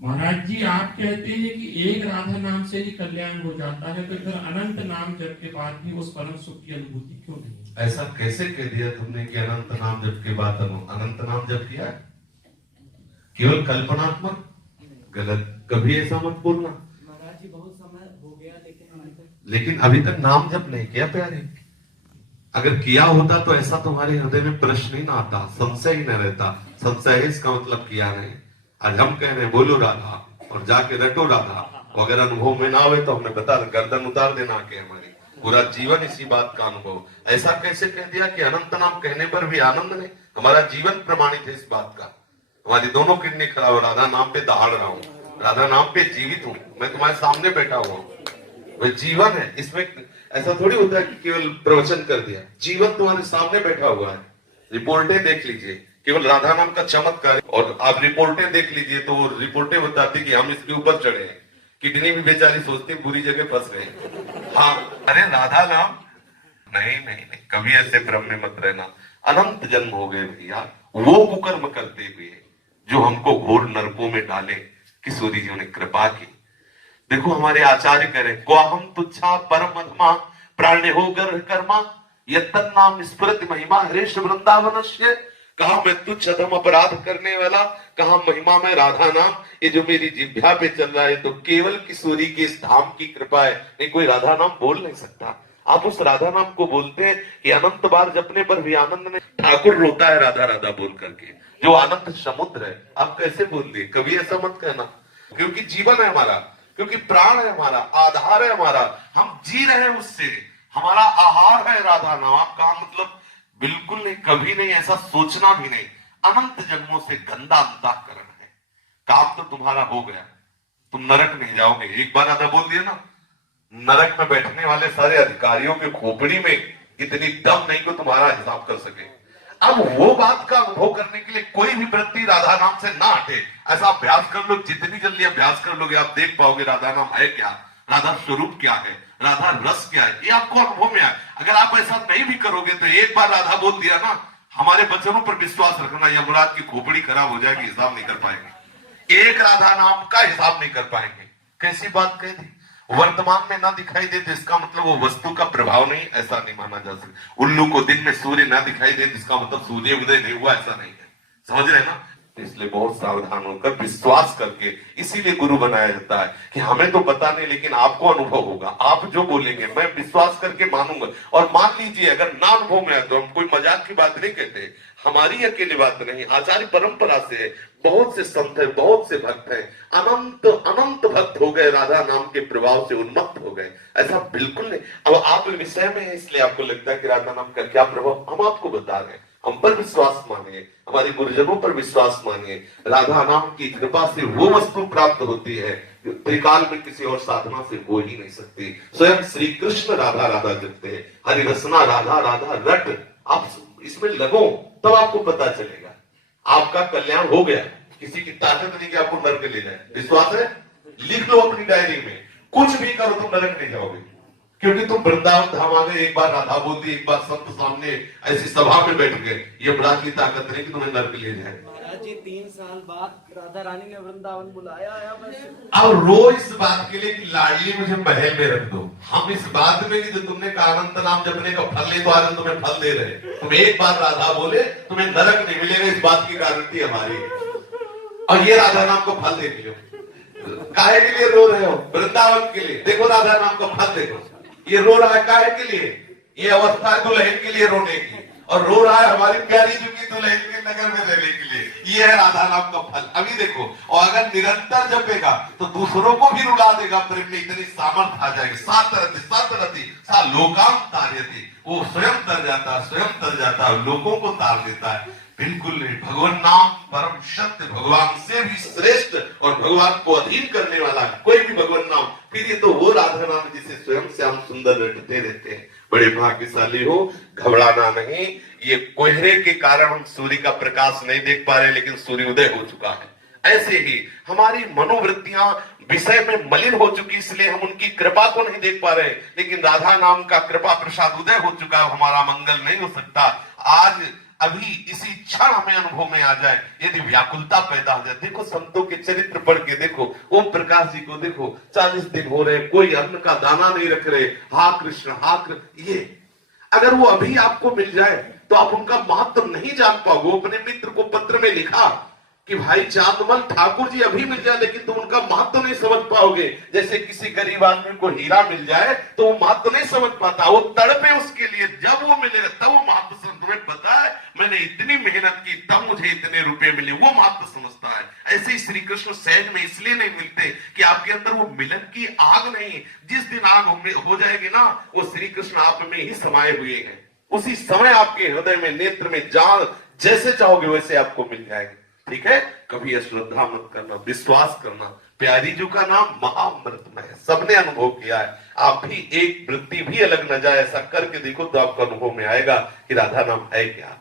महाराज जी आप कहते हैं कि एक राधा नाम से ही कल्याण हो जाता है, तो फिर अनंत नाम जप के बाद भी उस परम सुख की अनुभूति क्यों नहीं? ऐसा कैसे कह दिया तुमने कि अनंत नाम जप के बाद अनंत नाम जप किया? केवल कल्पनात्मक, गलत। कभी ऐसा मत बोलना। महाराज जी बहुत समय हो गया लेकिन अभी तक नाम जप नहीं किया प्यारे। अगर किया होता तो ऐसा तुम्हारे हृदय में प्रश्न ही ना आता, संशय ही न रहता। संशय है इसका मतलब किया नहीं। आज हम कह रहे हैं बोलो राधा और जाके रटो राधा, अगर अनुभव में ना हुए तो हमें बता, गर्दन उतार देना के हमारी पूरा जीवन इसी बात का अनुभव। ऐसा कैसे कह दिया कि अनंत नाम कहने पर भी आनंद नहीं? हमारा जीवन प्रमाणित है इस बात का। हमारी दोनों किडनी खराब, राधा नाम पे दहाड़ रहा हूँ, राधा नाम पे जीवित हूँ, मैं तुम्हारे सामने बैठा हुआ हूँ। वह जीवन है, इसमें ऐसा थोड़ी होता है कि केवल प्रवचन कर दिया। जीवन तुम्हारे सामने बैठा हुआ है। रिपोर्टें देख लीजिए, केवल राधा नाम का चमत्कार। और आप रिपोर्टें देख लीजिए तो वो रिपोर्टें बताती कि हम इसके ऊपर चढ़े हैं, किडनी भी बेचारी सोचती बुरी जगह फंस गए। हाँ, अरे राधा नाम नहीं नहीं नहीं, कभी ऐसे भ्रम में मत रहना। अनंत जन्म हो गए भैया वो कुकर्म करते हुए जो हमको घोर नरकों में डाले। किशोरी जी ने कृपा की। देखो हमारे आचार्य कह रहे, क्वाहम तुच्छा परम अधमा प्राण्य हो गर्भ कर्मा यत्तन नाम स्मृति महिमा हरेश वृंदावनस्य। कहा मैं तुच्छ अधम अपराध करने वाला, कहा महिमा में राधा नाम। ये जो मेरी जिह्वा पे चल रहा है तो केवल किशोरी के इस धाम की कृपा है, नहीं कोई राधा नाम बोल नहीं सकता। आप उस राधा नाम को बोलते हैं कि अनंत बार जपने पर भी आनंद नहीं। ठाकुर रोता है राधा राधा बोल करके, जो आनंद समुद्र है। आप कैसे बोल दिए? कभी ऐसा मत कहना, क्योंकि जीवन है हमारा, क्योंकि प्राण है हमारा, आधार है हमारा, हम जी रहे हैं उससे। हमारा आहार है राधा नाम। आप कहा मतलब बिल्कुल नहीं, कभी नहीं, ऐसा सोचना भी नहीं। अनंत जन्मों से गंदा अंतःकरण है। काम तो तुम्हारा हो गया, तुम नरक नहीं जाओगे। एक बार राधा बोल दिया ना, नरक में बैठने वाले सारे अधिकारियों के खोपड़ी में इतनी दम नहीं को तुम्हारा हिसाब कर सके। अब वो बात का अनुभव करने के लिए कोई भी वृत्ति राधा नाम से ना हटे। ऐसा अभ्यास कर लो, जितनी जल्दी अभ्यास कर लोगे आप देख पाओगे राधा नाम है क्या, राधा स्वरूप क्या है, राधा रस क्या है, ये आपको अनुभव में आए। अगर आप ऐसा नहीं भी करोगे तो एक बार राधा बोल दिया ना, हमारे वचनों पर विश्वास रखना, यमराज की खोपड़ी खराब हो जाएगी, हिसाब नहीं कर पाएंगे। एक राधा नाम का हिसाब नहीं कर पाएंगे। कैसी बात कह दी? वर्तमान में ना दिखाई दे तो इसका मतलब वो वस्तु का प्रभाव नहीं, ऐसा नहीं माना जा सकता। उल्लू को दिन में सूर्य ना दिखाई दे तो इसका मतलब सूर्य उदय नहीं हुआ, ऐसा नहीं है। समझ रहे ना? इसलिए बहुत सावधान होकर विश्वास करके, इसीलिए गुरु बनाया जाता है कि हमें तो पता नहीं लेकिन आपको अनुभव होगा। आप जो बोलेंगे मैं विश्वास करके मानूंगा। और मान लीजिए अगर ना अनुभव में आए तो हम कोई मजाक की बात नहीं कहते, हमारी अकेली बात नहीं, आचार्य परंपरा से है। बहुत से संत है, बहुत से भक्त हैं, अनंत अनंत भक्त हो गए, राधा नाम के प्रभाव से उन्मत्त हो गए। ऐसा बिल्कुल नहीं। अब आप विषय में है इसलिए आपको लगता है कि राधा नाम का क्या प्रभाव, हम आपको बता रहे हैं। हम पर विश्वास मानिए, हमारे गुरुजनों पर विश्वास मानिए। राधा नाम की कृपा से वो वस्तु प्राप्त होती है जो त्रिकाल में किसी और साधना से हो ही नहीं सकती। स्वयं श्री कृष्ण राधा राधा जपते हैं, हरि रसना राधा राधा रट। आप इसमें लगो तब आपको पता चलेगा, आपका कल्याण हो गया। किसी की ताकत नहीं कि आपको नरक ले जाए। विश्वास है? लिख लो अपनी डायरी में, कुछ भी करो तुम नरक नहीं जाओगे, क्योंकि तुम वृंदावन धाम आ गए। एक बार राधा बोल दी, एक बार संत सामने ऐसी सभा में बैठ गए, ये बड़ा की ताकत नहीं कि तुम्हें नरक ले जाए। महाराज जी 3 साल बाद राधा रानी ने वृंदावन बुलाया है। अब रो इस बात के लिए कि लाडली मुझे महल में रख दो। हम इस बात में कि जो तुमने कहा अनंत नाम जपने का फल ले, तो आज तुम्हें फल दे रहे। तुम एक बार राधा बोले तुम्हें नरक नहीं मिलेगा, इस बात की गारंटी हमारी। और ये राधा नाम को फल देख लो। काहे के लिए रो रहे हो? वृंदावन के लिए। देखो राधा नाम का फल देखो। ये रो रहा है काहे के लिए? ये अवस्था है दुल्हन के लिए रोने की, और रो रहा है हमारी प्यारी जुगी दुल्हन के नगर में रहने के लिए। ये है राधा नाम का फल। अभी देखो, और अगर निरंतर जपेगा तो दूसरों को भी रुला देगा। प्रेम में इतनी सामर्थ्य आ जाएगी। सातरति सा लोकाम तार्यति, वो स्वयं तर जाता, स्वयं तर जाता, लोगों को तार देता है। बिल्कुल नहीं। भगवान नाम परम सत्य, भगवान से भी श्रेष्ठ और भगवान को अधीन करने वाला कोई भी भगवान नाम। फिर ये तो वो राधा नाम जिसे स्वयं श्याम सुंदर रटते रहते हैं। बड़े भाग्यशाली हो, घबराना नहीं। ये कोहरे के कारण हम सूर्य का प्रकाश नहीं देख पा रहे, लेकिन सूर्योदय हो चुका है। ऐसे ही हमारी मनोवृत्तियां विषय में मलिन हो चुकी, इसलिए हम उनकी कृपा को नहीं देख पा रहे। लेकिन राधा नाम का कृपा प्रसाद उदय हो चुका है, हमारा मंगल नहीं हो सकता। आज अभी इसी क्षण हमें अनुभव में आ जाए, यदि व्याकुलता पैदा हो जाए। देखो संतों के चरित्र पढ़ के देखो, ओम प्रकाश जी को देखो, 40 दिन हो रहे, कोई अन्न का दाना नहीं रख रहे, हा कृष्ण हा कृष्ण। ये अगर वो अभी आपको मिल जाए तो आप उनका महत्व नहीं जान पाओगे। अपने मित्र को पत्र में लिखा कि भाई चांदमल ठाकुर जी अभी मिल जाए, लेकिन तुम उनका महत्व नहीं समझ पाओगे। जैसे किसी गरीब आदमी को हीरा मिल जाए तो वो महत्व नहीं समझ पाता, वो तड़पे उसके लिए, जब वो मिलेगा तब वो महत्व समझ। तुम्हें पता है मैंने इतनी मेहनत की तब मुझे इतने रुपए मिले, वो महत्व समझता है। ऐसे ही श्री कृष्ण सहज में इसलिए नहीं मिलते कि आपके अंदर वो मिलन की आग नहीं। जिस दिन आग हो जाएगी ना, वो श्री कृष्ण आप में ही समाये हुए हैं। उसी समय आपके हृदय में, नेत्र में, जान जैसे चाहोगे वैसे आपको मिल जाएगी। ठीक है, कभी अश्रद्धा मत करना, विश्वास करना। प्यारी जी का नाम महाअमृतमय है, सबने अनुभव किया है। आप भी एक वृत्ति भी अलग न जाए, ऐसा करके देखो तो आपको अनुभव में आएगा कि राधा नाम है क्या।